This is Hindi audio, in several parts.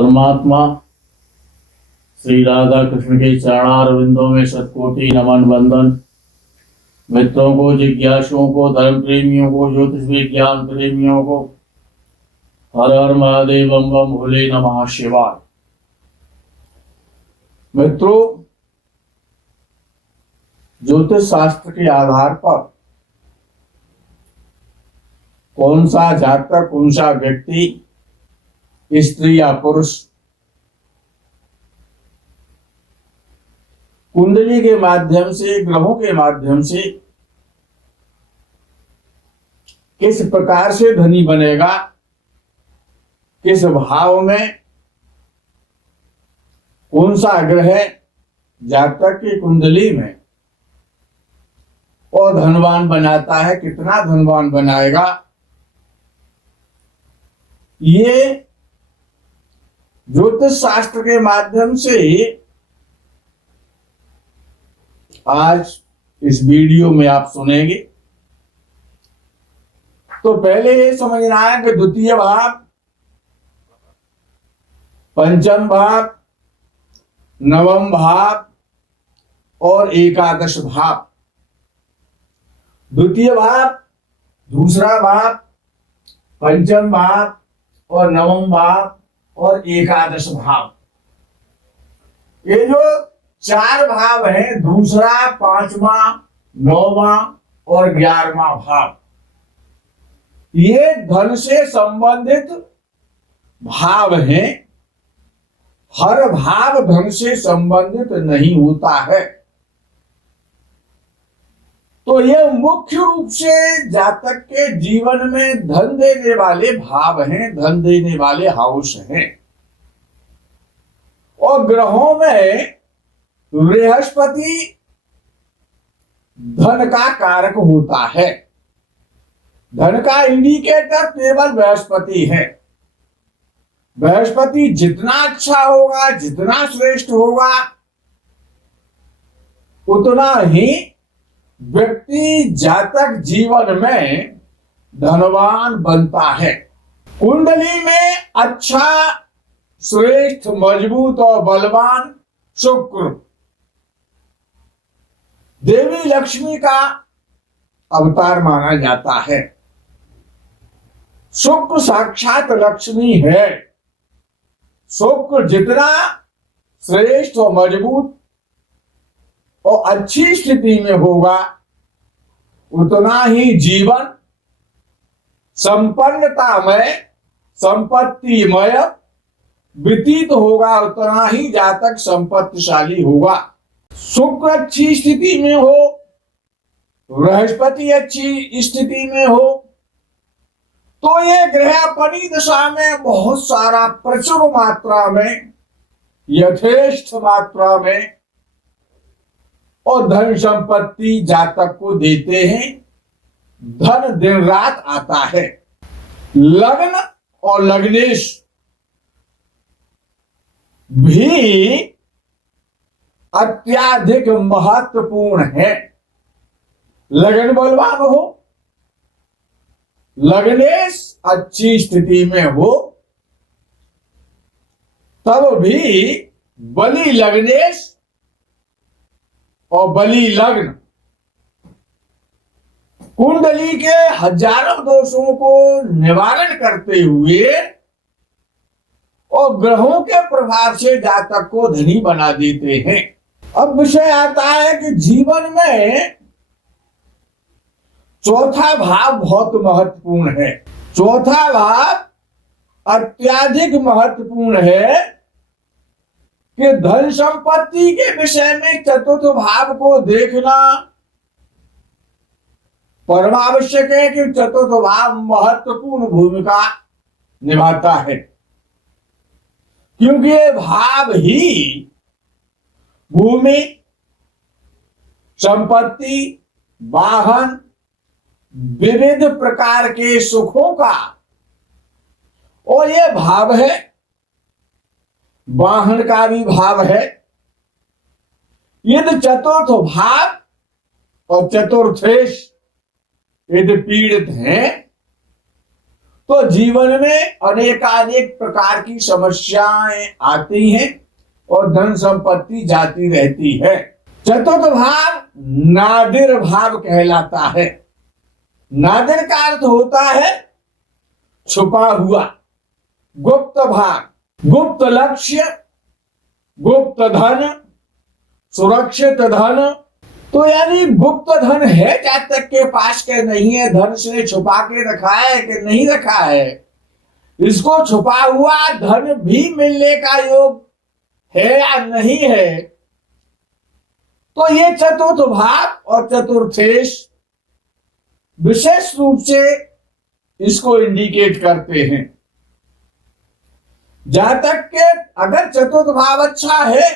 परमात्मा श्री राधा कृष्ण के चरणारविंदों में शतकोटि नमन वंदन। मित्रों को, जिज्ञासुओं को, धर्म प्रेमियों को, ज्योतिष विज्ञान प्रेमियों को हर हर महादेव बम बम भोले नमः शिवाय। मित्रों, ज्योतिष शास्त्र के आधार पर कौन सा जातक, कौन सा व्यक्ति, स्त्री या पुरुष, कुंडली के माध्यम से, ग्रहों के माध्यम से किस प्रकार से धनी बनेगा, किस भाव में कौन सा ग्रह जातक की कुंडली में और धनवान बनाता है, कितना धनवान बनाएगा, ये ज्योतिष शास्त्र के माध्यम से आज इस वीडियो में आप सुनेंगे। तो पहले ये समझना है कि द्वितीय भाव, पंचम भाव, नवम भाव और एकादश भाव। द्वितीय भाव, दूसरा भाव, पंचम भाव और नवम भाव और एकादश भाव, ये जो चार भाव हैं, दूसरा, पांचवा, नौवां और 11वां भाव, ये धन से संबंधित भाव हैं। हर भाव धन से संबंधित नहीं होता है। तो ये मुख्य रूप से जातक के जीवन में धन देने वाले भाव हैं, धन देने वाले हाउस हैं। और ग्रहों में बृहस्पति धन का कारक होता है। धन का इंडिकेटर केवल बृहस्पति है। बृहस्पति जितना अच्छा होगा, जितना श्रेष्ठ होगा, उतना ही व्यक्ति, जातक जीवन में धनवान बनता है। कुंडली में अच्छा, श्रेष्ठ, मजबूत और बलवान शुक्र देवी लक्ष्मी का अवतार माना जाता है। शुक्र साक्षात लक्ष्मी है। शुक्र जितना श्रेष्ठ और मजबूत और अच्छी स्थिति में होगा, उतना ही जीवन संपन्नतामय, संपत्तिमय व्यतीत होगा, उतना ही जातक संपत्तिशाली होगा। शुक्र अच्छी स्थिति में हो, बृहस्पति अच्छी स्थिति में हो, तो ये ग्रह अपनी दशा में बहुत सारा प्रचुर मात्रा में, यथेष्ट मात्रा में और धन संपत्ति जातक को देते हैं। धन दिन रात आता है। लग्न और लग्नेश भी अत्याधिक महत्वपूर्ण है। लग्न बलवान हो, लग्नेश अच्छी स्थिति में हो, तब भी बली लग्नेश और बली लग्न कुंडली के हजारों दोषों को निवारण करते हुए और ग्रहों के प्रभाव से जातक को धनी बना देते हैं। अब विषय आता है कि जीवन में चौथा भाव बहुत महत्वपूर्ण है। चौथा भाव अत्यधिक महत्वपूर्ण है कि धन संपत्ति के विषय में चतुर्थ भाव को देखना परमावश्यक है कि चतुर्थ भाव महत्वपूर्ण भूमिका निभाता है, क्योंकि ये भाव ही भूमि, संपत्ति, वाहन, विविध प्रकार के सुखों का, और ये भाव है, वाहन का भी भाव है। यदि चतुर्थ भाव और चतुर्थेश यदि पीड़ित हैं, तो जीवन में अनेकानेक प्रकार की समस्याएं आती हैं और धन संपत्ति जाती रहती है। चतुर्थ भाव नादिर भाव कहलाता है। नादिर का अर्थ होता है छुपा हुआ, गुप्त भाग, गुप्त लक्ष्य, गुप्त धन, सुरक्षित धन। तो यानी गुप्त धन है जातक के पास के नहीं है, धन से छुपा के रखा है कि नहीं रखा है, इसको छुपा हुआ धन भी मिलने का योग है या नहीं है। तो ये चतुर्थ भाव और चतुर्थेश विशेष रूप से इसको इंडिकेट करते हैं। जातक के अगर चतुर्थ भाव अच्छा है,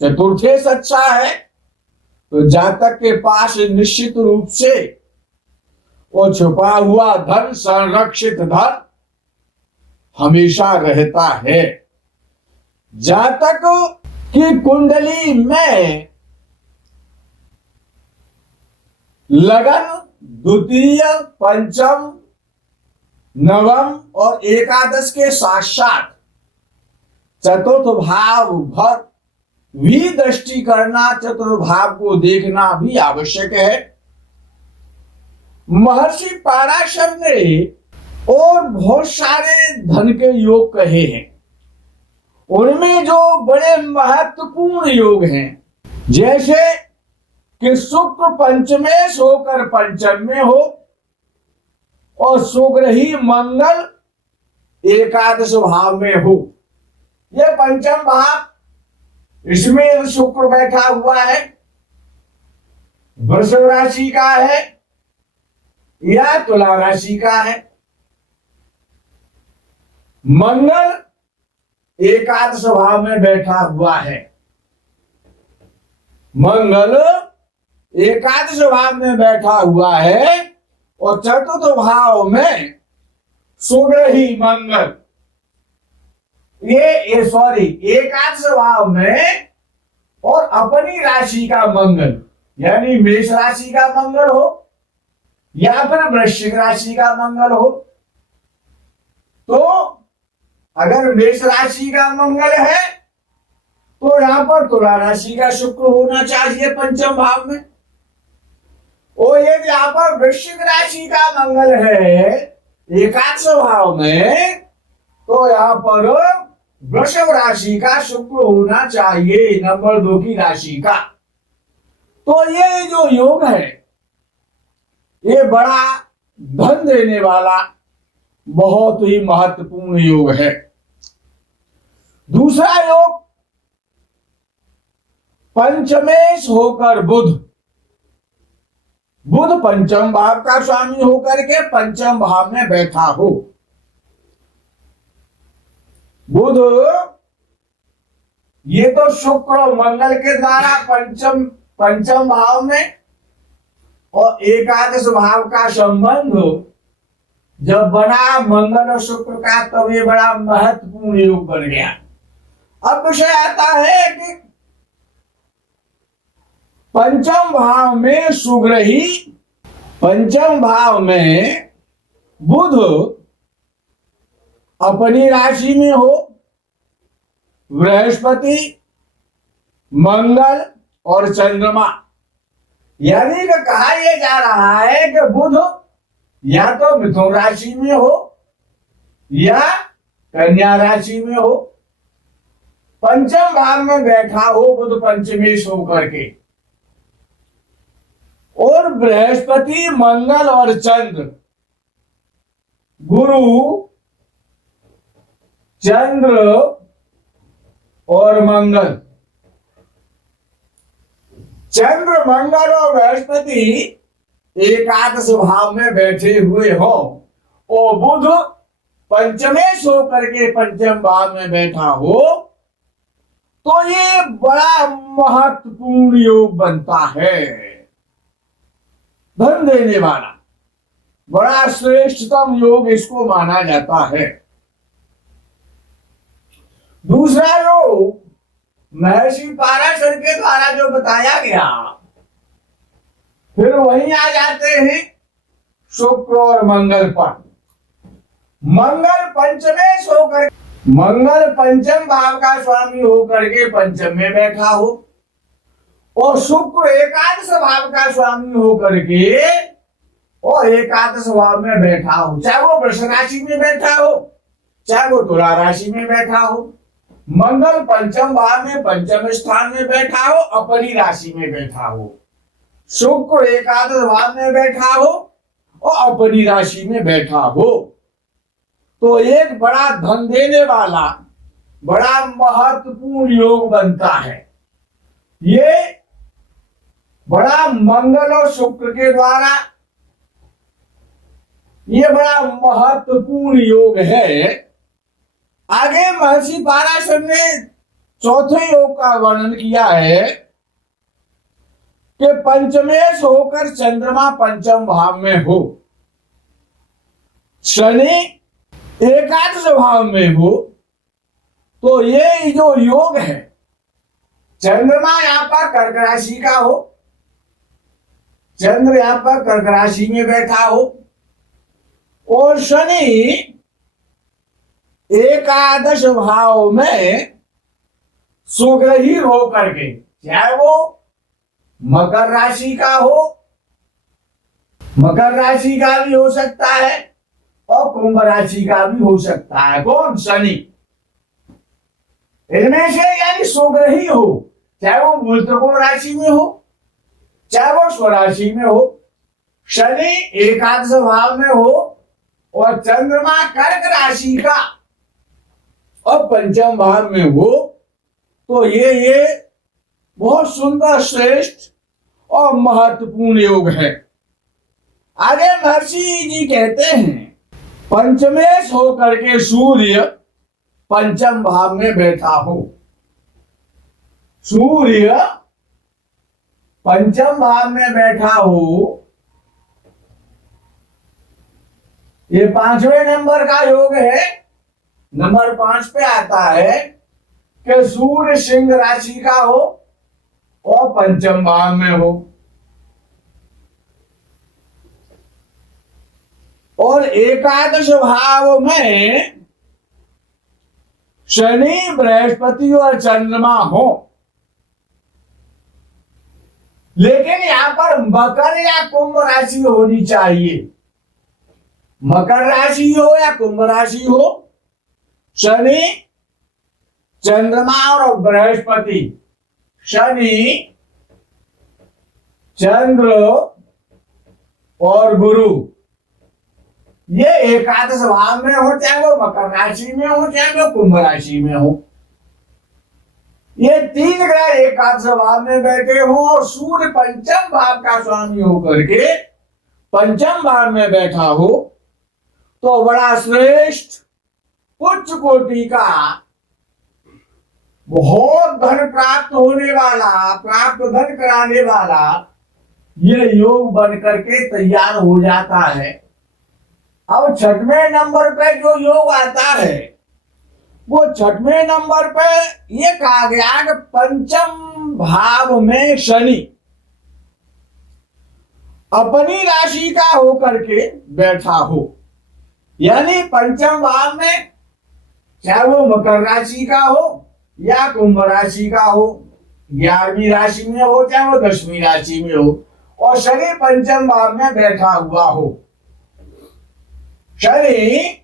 चतुर्थेश अच्छा है, तो जातक के पास निश्चित रूप से वो छुपा हुआ धन, संरक्षित धन हमेशा रहता है। जातक की कुंडली में लगन द्वितीय, पंचम, नवम और एकादश के साथ साथ चतुर्थ भाव भर भी दृष्टि करना, चतुर्थ भाव को देखना भी आवश्यक है। महर्षि पाराशर ने और बहुत सारे धन के योग कहे हैं, उनमें जो बड़े महत्वपूर्ण योग हैं, जैसे कि शुक्र पंचमेश होकर पंचम में हो और सुग्रही मंगल एकादश भाव में हो। यह पंचम भाव, इसमें शुक्र बैठा हुआ है, वृषभ राशि का है या तुला राशि का है। मंगल एकादश भाव में बैठा हुआ है। मंगल एकादश भाव में बैठा हुआ है और चतुर्थ भाव में सुग्रही मंगल, ये सॉरी एकादश भाव में और अपनी राशि का मंगल, यानी मेष राशि का मंगल हो या फिर वृश्चिक राशि का मंगल हो। तो अगर मेष राशि का मंगल है तो यहां पर तुला राशि का शुक्र होना चाहिए पंचम भाव में। और यदि यहां पर वृश्चिक राशि का मंगल है एकादश भाव में, तो यहां पर वृषभ राशि का शुक्र होना चाहिए, नंबर 2 की राशि का। तो ये जो योग है ये बड़ा धन देने वाला बहुत ही महत्वपूर्ण योग है। दूसरा योग पंचमेश होकर बुध, बुध पंचम भाव का स्वामी होकर के पंचम भाव में बैठा हो। बुध ये तो शुक्र और मंगल के द्वारा पंचम भाव में और एकादश भाव का संबंध जब बना मंगल और शुक्र का, तब ये बड़ा महत्वपूर्ण योग बन गया। अब विषय आता है कि पंचम भाव में सुग्रही, पंचम भाव में बुध अपनी राशि में हो, बृहस्पति, मंगल और चंद्रमा, यानी कि कहा यह जा रहा है कि बुध या तो मिथुन राशि में हो या कन्या राशि में हो, पंचम भाव में बैठा हो बुध पंचमेश होकर के। और बृहस्पति, मंगल और चंद्र, गुरु, चंद्र और मंगल, चंद्र, मंगल और बृहस्पति एकादश भाव में बैठे हुए हो और बुध पंचमेश होकर के पंचम भाव में बैठा हो, तो ये बड़ा महत्वपूर्ण योग बनता है, धन देने वाला बड़ा श्रेष्ठतम योग इसको माना जाता है। दूसरा योग महर्षि पाराशर के द्वारा जो बताया गया, फिर वहीं आ जाते हैं शुक्र और मंगल पर। मंगल पंचमेश होकर, मंगल पंचम भाव का स्वामी होकर के पंचम में बैठा हो, और शुक्र एकादश भाव का स्वामी होकर के और एकादश भाव में बैठा हो, चाहे वो वृष राशि में बैठा हो, चाहे वो तुला राशि में बैठा हो। मंगल पंचम भाव में पंचम स्थान में बैठा हो, अपनी राशि में बैठा हो। शुक्र एकादश भाव में बैठा हो और अपनी राशि में बैठा हो, तो एक बड़ा धन देने वाला बड़ा महत्वपूर्ण योग बनता है। ये बड़ा मंगल और शुक्र के द्वारा ये बड़ा महत्वपूर्ण योग है। आगे महर्षि पराशर ने चौथे योग का वर्णन किया है कि पंचमेश होकर चंद्रमा पंचम भाव में हो, शनि एकादश भाव में हो, तो ये जो योग है, चंद्रमा यहां पर कर्क राशि का हो, चंद्र यहां पर कर्क राशि में बैठा हो, और शनि एकादश भाव में सुग्रही होकर के, चाहे वो मकर राशि का हो, मकर राशि का भी हो सकता है और कुंभ राशि का भी हो सकता है। कौन? शनि। इनमें से यानी सुग्रही हो, चाहे वो मूल त्रिकोण राशि में हो, चाहे वो स्वराशि में हो। शनि एकादश भाव में हो और चंद्रमा कर्क राशि का और पंचम भाव में हो, तो ये बहुत सुंदर, श्रेष्ठ और महत्वपूर्ण योग है। आगे महर्षि जी कहते हैं, पंचमेश होकर के सूर्य पंचम भाव में बैठा हो, सूर्य पंचम भाव में बैठा हो, ये 5वें नंबर का योग है। नंबर 5 पे आता है कि सूर्य सिंह राशि का हो और पंचम भाव में हो, और एकादश भाव में शनि बृहस्पति और चंद्रमा हो। लेकिन यहां पर मकर या कुंभ राशि होनी चाहिए, मकर राशि हो या कुंभ राशि हो। शनि, चंद्रमा और बृहस्पति, शनि, चंद्र और गुरु, ये एकादश भाव में हो, चाहे वो मकर राशि में हो, चाहे वो कुंभ राशि में हो। ये 3 ग्रह एकादश भाव में बैठे हो और सूर्य पंचम भाव का स्वामी होकर के पंचम भाव में बैठा हो, तो बड़ा श्रेष्ठ उच्च कोटि का बहुत धन प्राप्त होने वाला, प्राप्त धन कराने वाला ये योग बन करके तैयार हो जाता है। अब 6वें नंबर पे जो योग आता है, वो 6वें नंबर पे ये कहा गया कि पंचम भाव में शनि अपनी राशि का होकर के बैठा हो, यानी पंचम भाव में, चाहे वो मकर राशि का हो या कुंभ राशि का हो, 11वीं राशि में हो चाहे वो 10वीं राशि में हो, और शनि पंचम भाव में बैठा हुआ हो। शनि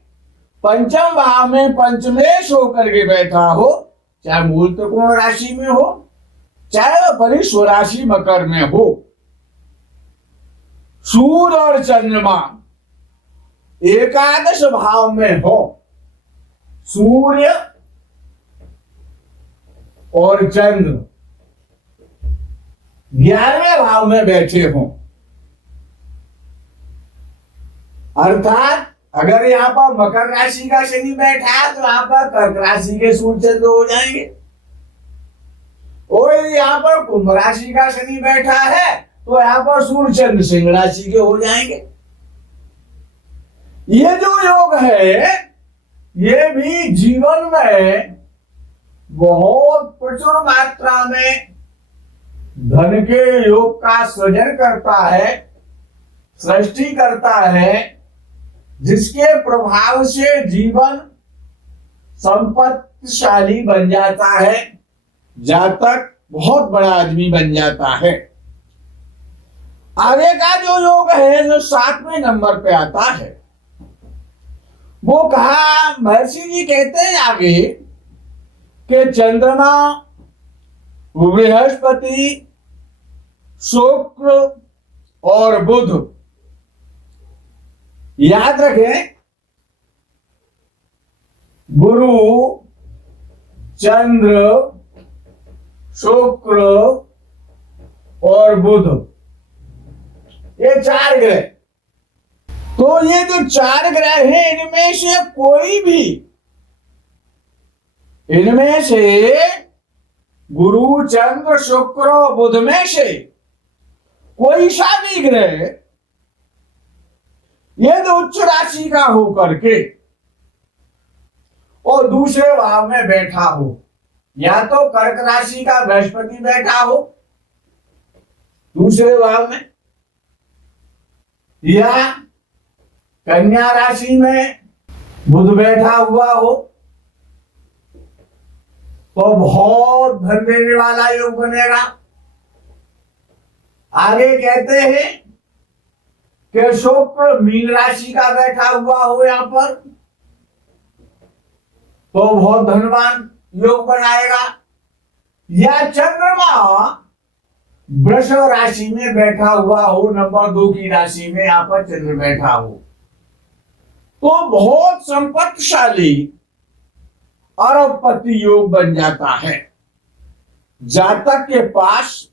पंचम भाव में पंचमेश होकर के बैठा हो, चाहे मूल त्रिकोण राशि में हो, चाहे वो बड़ी स्वराशि मकर में हो। सूर्य और चंद्रमा एकादश भाव में हो, सूर्य और चंद्र 11वें भाव में बैठे हों, अर्थात अगर यहाँ पर मकर राशि का शनि बैठा है तो यहाँ पर कर्क राशि के सूर्य चंद्र हो जाएंगे, और यहाँ पर कुंभ राशि का शनि बैठा है तो यहाँ पर सूर्य चंद्र सिंह राशि के हो जाएंगे। ये जो योग है ये भी जीवन में बहुत प्रचुर मात्रा में धन के योग का सृजन करता है, सृष्टि करता है, जिसके प्रभाव से जीवन संपत्तिशाली बन जाता है, जातक बहुत बड़ा आदमी बन जाता है। आगे का जो योग है जो 7वें नंबर पे आता है, वो कहा, महर्षि जी कहते हैं आगे कि चंद्रमा, बृहस्पति, शुक्र और बुध, याद रखें, गुरु, चंद्र, शुक्र और बुध, ये 4 ग्रह। तो ये जो 4 ग्रह हैं, इनमें से कोई भी, इनमें से गुरु, चंद्र, शुक्र और बुध में से कोई सा भी ग्रह यदि उच्च राशि का होकर के और दूसरे भाव में बैठा हो, या तो कर्क राशि का बृहस्पति बैठा हो दूसरे भाव में, या कन्या राशि में बुध बैठा हुआ हो, तो बहुत धन देने वाला योग बनेगा। आगे कहते हैं कि शुक्र मीन राशि का बैठा हुआ हो यहां पर, तो बहुत धनवान योग बनाएगा। या चंद्रमा वृषभ राशि में बैठा हुआ हो, नंबर 2 की राशि में यहां पर चंद्र बैठा हो, तो बहुत संपत्तिशाली अरबपति योग बन जाता है। जातक के पास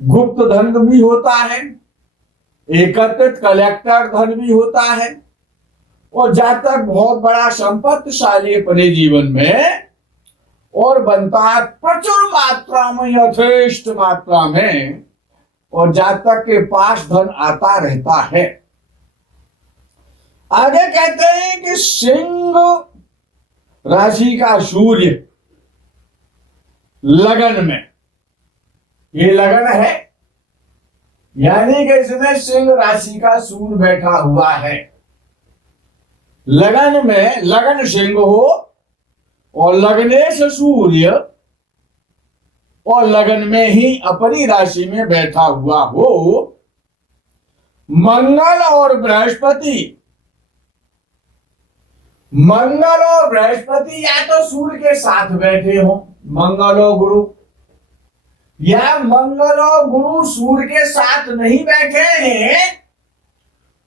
गुप्त धन भी होता है, एकत्रित कलेक्टर धन भी होता है, और जातक बहुत बड़ा संपत्तिशाली अपने जीवन में और बनता है प्रचुर मात्रा में, यथेष्ट मात्रा में, और जातक के पास धन आता रहता है। आगे कहते हैं कि सिंह राशि का सूर्य लगन में, ये लगन है, यानी कि इसमें सिंह राशि का सूर्य बैठा हुआ है। लगन में, लगन सिंह हो और लग्नेश सूर्य और लगन में ही अपनी राशि में बैठा हुआ हो। मंगल और बृहस्पति, मंगल और बृहस्पति या तो सूर्य के साथ बैठे हो, मंगल और गुरु, या मंगल और गुरु सूर्य के साथ नहीं बैठे हैं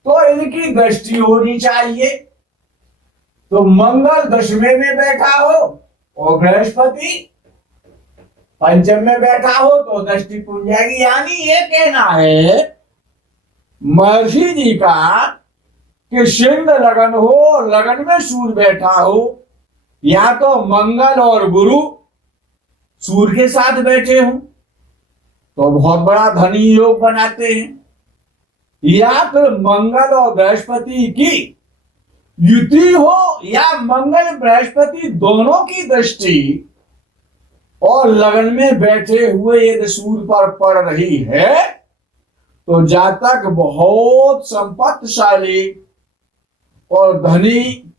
तो इनकी दृष्टि होनी चाहिए। तो मंगल 10वें में बैठा हो और बृहस्पति पंचम में बैठा हो तो दृष्टि पुंज जाएगी। यानी ये कहना है महर्षि जी का कि सिंह लगन हो, लगन में सूर्य बैठा हो, या तो मंगल और गुरु सूर्य के साथ बैठे हो तो बहुत बड़ा धनी योग बनाते हैं, या फिर मंगल और बृहस्पति की युति हो, या मंगल बृहस्पति दोनों की दृष्टि और लगन में बैठे हुए यदि सूर्य पर पड़ रही है तो जातक बहुत संपत्तिशाली और धनी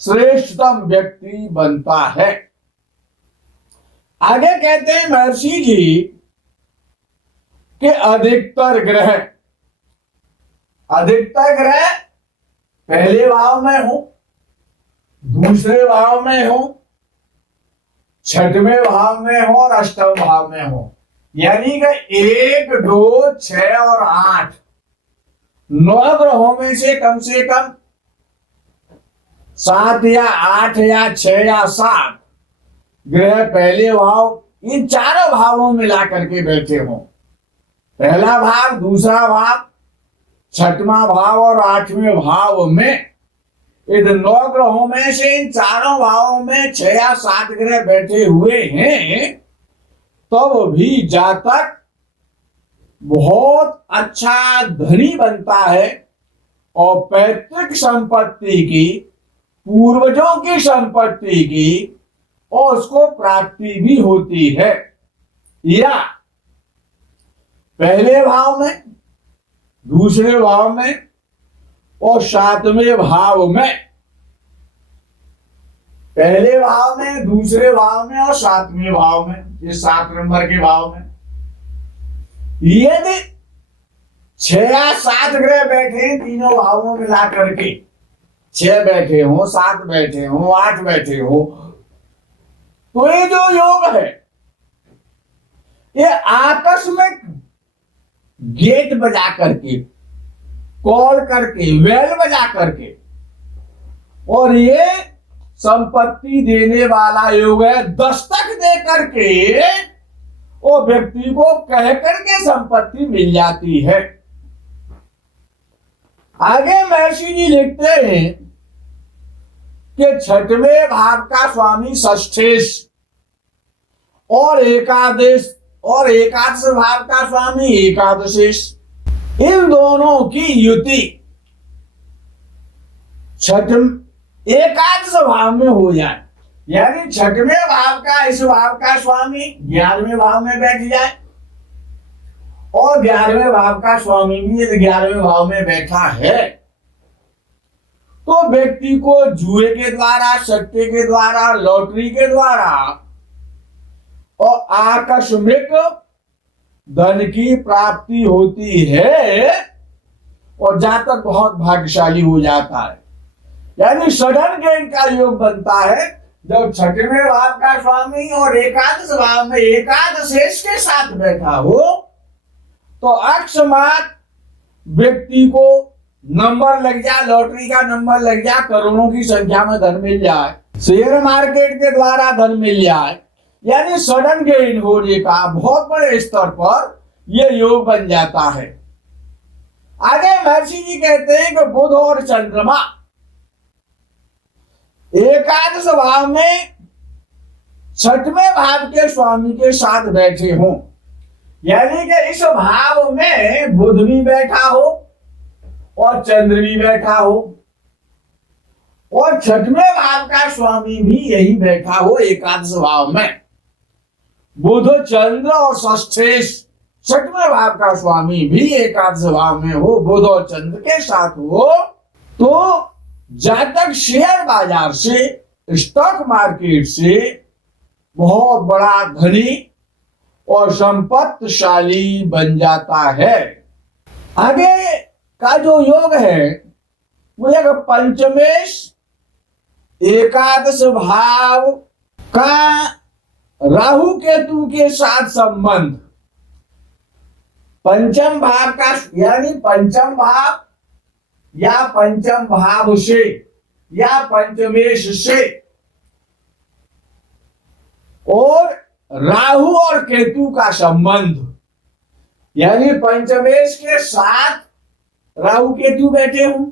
श्रेष्ठतम व्यक्ति बनता है। आगे कहते हैं महर्षि जी कि अधिकतर ग्रह पहले भाव में हो, दूसरे भाव में हो, 6वें भाव में हो और 8वें भाव में हो, यानी कि 1, 2, 6 और 8 9 ग्रहों में से कम 7 या 8 या 6 या 7 ग्रह पहले भाव, इन चारों भावों में ला करके बैठे हो। पहला भाव, दूसरा भाव, 6वां भाव और 8वें भाव में इन 9 ग्रहों में से इन चारों भावों में 6 या 7 ग्रह बैठे हुए हैं, तो भी जातक बहुत अच्छा धनी बनता है और पैतृक संपत्ति की, पूर्वजों की संपत्ति की और उसको प्राप्ति भी होती है। या पहले भाव में, दूसरे भाव में और सातवें भाव में, पहले भाव में, दूसरे भाव में और सातवें भाव में, ये 7 नंबर के भाव में यदि 6 या 7 ग्रह बैठे हैं तीनों भावों में मिला करके, 6 बैठे हो, 7 बैठे हो, 8 बैठे हो, तो ये जो योग है ये आकस्मिक गेट बजा करके, कॉल करके, वेल बजा करके, और ये संपत्ति देने वाला योग है। दस्तक दे करके वो व्यक्ति को कह करके संपत्ति मिल जाती है। आगे महर्षि जी लिखते हैं कि 6वें भाव का स्वामी षष्ठेश और एकादश भाव का स्वामी एकादशेश, इन दोनों की युति एकादश भाव में हो जाए, यानी 6वें भाव का इस भाव का स्वामी 11वें भाव में बैठ जाए और 11वें भाव का स्वामी भी 11वें भाव में बैठा है, तो व्यक्ति को जुए के द्वारा, सट्टे के द्वारा, लॉटरी के द्वारा और आकस्मिक धन की प्राप्ति होती है और जातक बहुत भाग्यशाली हो जाता है। यानी सडन गेन का योग बनता है जब 6वें भाव का स्वामी और एकादश भाव में एकादशेश के साथ बैठा हो, तो अकस्मात व्यक्ति को नंबर लग जाए, लॉटरी का नंबर लग जाए, करोड़ों की संख्या में धन मिल जाए, शेयर मार्केट के द्वारा धन मिल जाए, यानी सडन गेन होने का बहुत बड़े स्तर पर यह योग बन जाता है। आगे महर्षि जी कहते हैं कि बुध और चंद्रमा एकादश भाव में 6वें भाव के स्वामी के साथ बैठे हों, यानी कि इस भाव में बुध भी बैठा हो और चंद्र भी बैठा हो और 6वें भाव का स्वामी भी यही बैठा हो एकादश भाव में। बुध, चंद्र और षष्ठेश 6वें भाव का स्वामी भी एकादश भाव में हो, बुध और चंद्र के साथ हो, तो जातक शेयर बाजार से, स्टॉक मार्केट से बहुत बड़ा धनी और संपत्तिशाली बन जाता है। आगे का जो योग है वो एक पंचमेश एकादश भाव का राहु केतु के साथ संबंध, पंचम भाव का, यानी पंचम भाव या पंचम भाव से या पंचमेश से, और राहु और केतु का संबंध, यानी पंचमेश के साथ राहु केतु बैठे हूं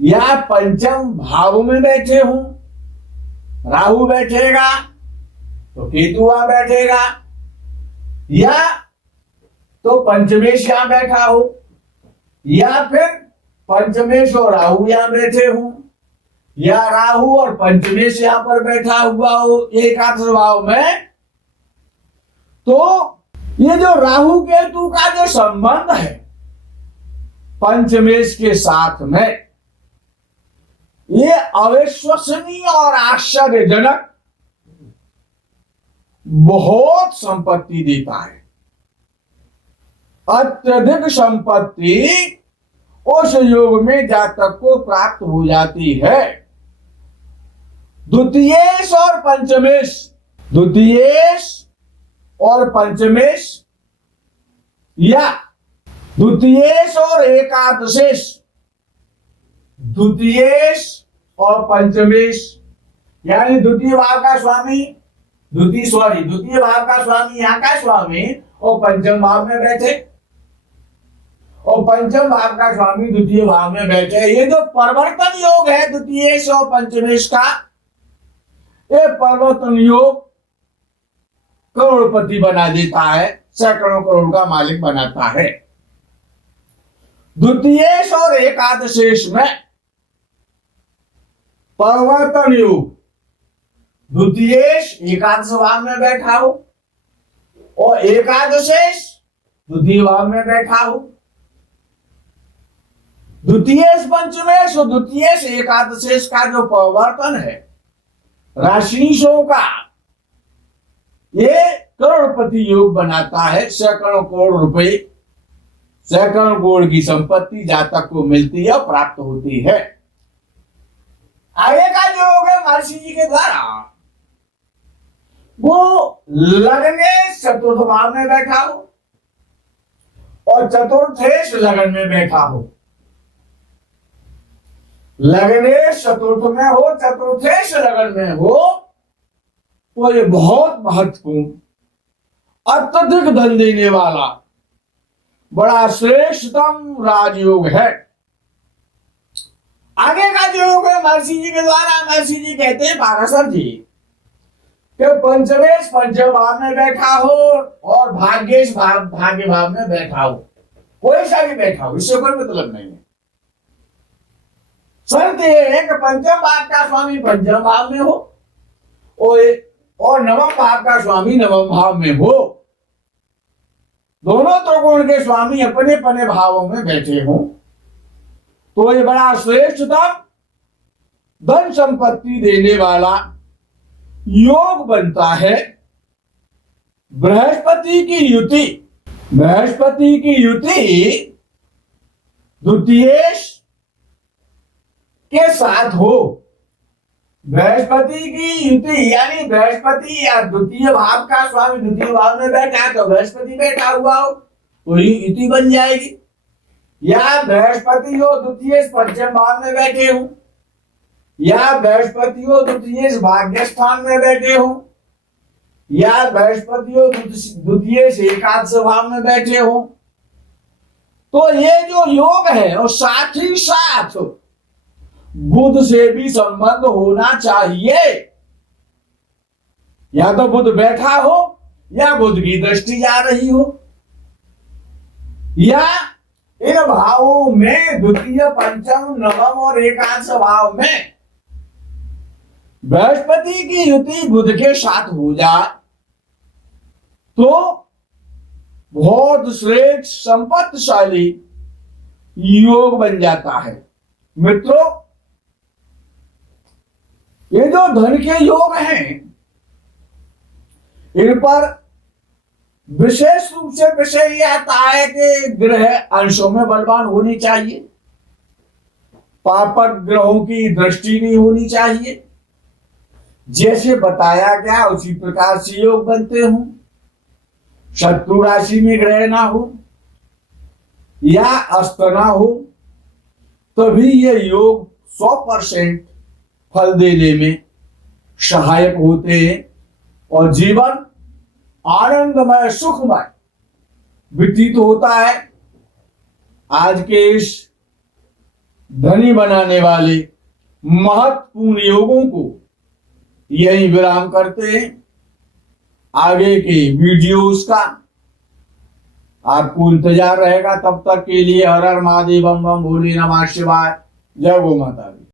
या पंचम भाव में बैठे हूं, राहु बैठेगा तो केतु वहां बैठेगा, या तो पंचमेश यहां बैठा हो या फिर पंचमेश और राहु यहां बैठे हो, या राहु और पंचमेश यहां पर बैठा हुआ हो एकादश भाव में, तो ये जो राहु केतु का जो संबंध है पंचमेश के साथ में, ये अविश्वसनीय और आश्चर्यजनक बहुत संपत्ति देता है। अत्यधिक संपत्ति उस योग में जातक को प्राप्त हो जाती है। द्वितीयेश और पंचमेश, द्वितीयेश और पंचमेश या द्वितीयेश और एकादशेश, द्वितीयेश और पंचमेश, यानी द्वितीय भाव का स्वामी, द्वितीय भाव का स्वामी यहां का स्वामी और पंचम भाव में बैठे, और पंचम भाव का स्वामी द्वितीय भाव में बैठे। ये जो परिवर्तन योग है द्वितीयेश और पंचमेश का, ये परिवर्तन योग करोड़पति बना देता है, सैकड़ों करोड़ का मालिक बनाता है। द्वितीयेश और एकादशेश में परिवर्तन योग, द्वितीयेश एकादश भाव में बैठा हो और एकादशेश द्वितीय भाव में बैठा हो। द्वितीयेश पंचमेश और द्वितीयेश एकादशेश का जो परिवर्तन है राशियों का, ये करोड़पति योग बनाता है। सैकड़ों करोड़ रुपए, सैकड़ों करोड़ की संपत्ति जातक को मिलती है, प्राप्त होती है। आगे का जो योग है महर्षि जी के द्वारा, वो लगने चतुर्थ भाव में बैठा हो और चतुर्थेश लगन में बैठा हो। लगने चतुर्थ में हो, चतुर्थेश लगन में हो, तो ये बहुत महत्वपूर्ण, अत्यधिक धन देने वाला बड़ा श्रेष्ठतम राजयोग है। आगे का जो योग है महर्षि जी के द्वारा, महर्षि जी कहते हैं पाराशर जी कि पंचमेश पंचम भाव में बैठा हो और भाग्येश भाग्य भाव में बैठा हो, कोई सा भी बैठा हो, इससे कोई मतलब नहीं है। शर्त यह है कि पंचम भाव का स्वामी पंचम भाव में हो और नवम भाव का स्वामी नवम भाव में हो। दोनों त्रिकोण के स्वामी अपने अपने भावों में बैठे हों, तो ये बड़ा श्रेष्ठतम धन संपत्ति देने वाला योग बनता है। बृहस्पति की युति, बृहस्पति की युति द्वितीयेश के साथ हो। बृहस्पति की युति यानी बृहस्पति या द्वितीय भाव का स्वामी द्वितीय भाव में बैठा है, तो बृहस्पति बैठा हुआ हो तो युति बन जाएगी। या बृहस्पति हो द्वितीय पंचम भाव में बैठे हो, या बृहस्पति हो द्वितीय भाग्य स्थान में बैठे हो, या बृहस्पति हो द्वितीय एकादश भाव में बैठे हो, तो ये जो योग है और साथ ही साथ बुध से भी संबंध होना चाहिए। या तो बुध बैठा हो या बुध की दृष्टि जा रही हो, या इन भावों में द्वितीय पंचम नवम और एकादश भाव में बृहस्पति की युति बुध के साथ हो जाए तो बहुत श्रेष्ठ संपत्तिशाली योग बन जाता है। मित्रों, ये जो धन के योग हैं, इन पर विशेष रूप से विषय यह आता है कि ग्रह अंशों में बलवान होनी चाहिए, पापक ग्रहों की दृष्टि नहीं होनी चाहिए। जैसे बताया गया उसी प्रकार से योग बनते हों। शत्रु राशि में ग्रह ना हो या अस्त ना हो, तभी ये योग 100% फल देने में सहायक होते हैं और जीवन आनंदमय सुखमय व्यतीत होता है। आज के इस धनी बनाने वाले महत्वपूर्ण योगों को यही विराम करते हैं। आगे के वीडियोस का आपको इंतजार रहेगा। तब तक के लिए हर हर महादेव, बम बम भोले नमः शिवाय। जय गौ माता दी।